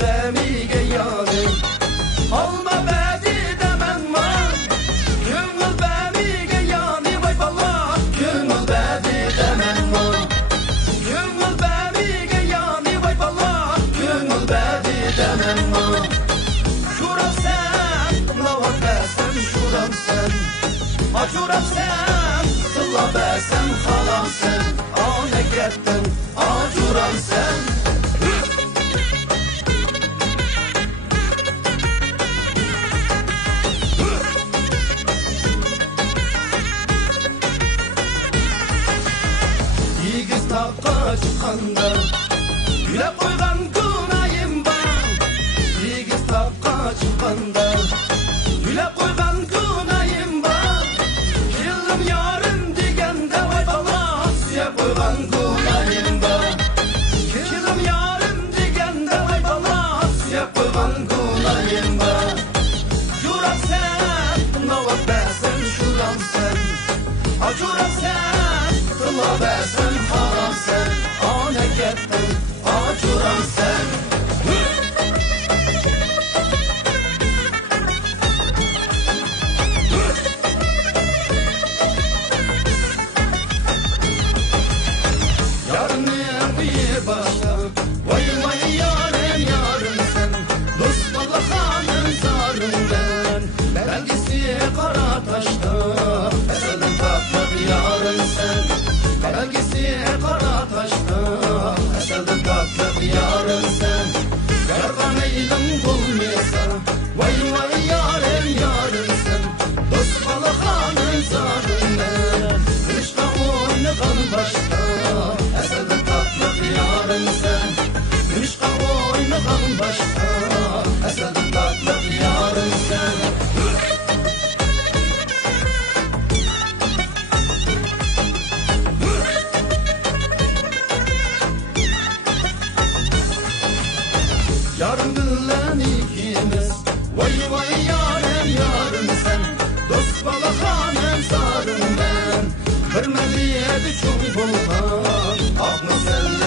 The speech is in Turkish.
bemiga yarim. Alma bedi demen var. Gönül bemiga yani vay bala. Gönül bedi demen var. Gönül bemiga yani vay bala. Gönül bedi demen var. Şuram sen, lavat besem şuram sen. Açuram sen, kılla besem halam sen. Ane gettin, açuram sen. Yigiz taqqa çıqqanda güle qo'ygan kunayim bor. Yigiz taqqa çıqqanda güle qo'ygan kunayim bor. Keldim yarim deganda voy bala suyab qo'ygan kunayim bor. Keldim yarim deganda voy bala suyab qo'ygan kunayim bor. Yuram sen, navat besem şuram sen. Açuram sen, kıla besem haram sen. Ane gettin, açuram sen. Yarının bir başa, vay vay yarın yarın sen. Dost bala hanım zarım ben. Belgisi kara taşta, eselin tatlı bir yarın sen. Belgisi kara taşta, eselin tatlı bir yarın sen. Yargan eylim bulmasa, vay vay yarın yarın sen. Dost bala hanım zarım ben. Kışta oynagan başta, eselin tatlı bir yarın sen. Kışta oynagan başta, eselin tatlı bir yarın sen. Yarın bilen ikimiz, vay vay yarım yarım sen. Dost bala hanım sarım ben. Kırmızı yedi çok bulgan, aklı sen.